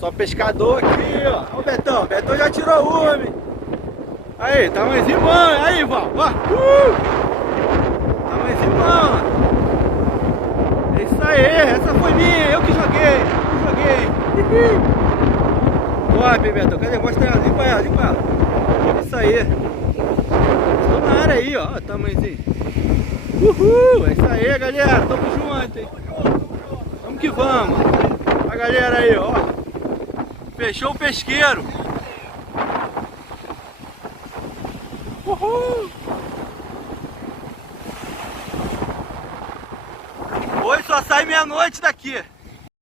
Só pescador aqui, ó. Ó o Betão. O Betão já tirou o homem. Aí, tamanhozinho bom. Aí, Val. Ó. Tamanhozinho bom. É isso aí. Essa foi minha. Eu que joguei. Top, Betão. Cadê? Mostra ela. Limpa ela. É isso aí. Estou na área aí, ó. Tamanhozinho. Uhul. É isso aí, galera. Tamo junto, hein. Vamos que vamos. A galera aí, ó. Fechou o pesqueiro. Uhul. Hoje só sai meia-noite daqui.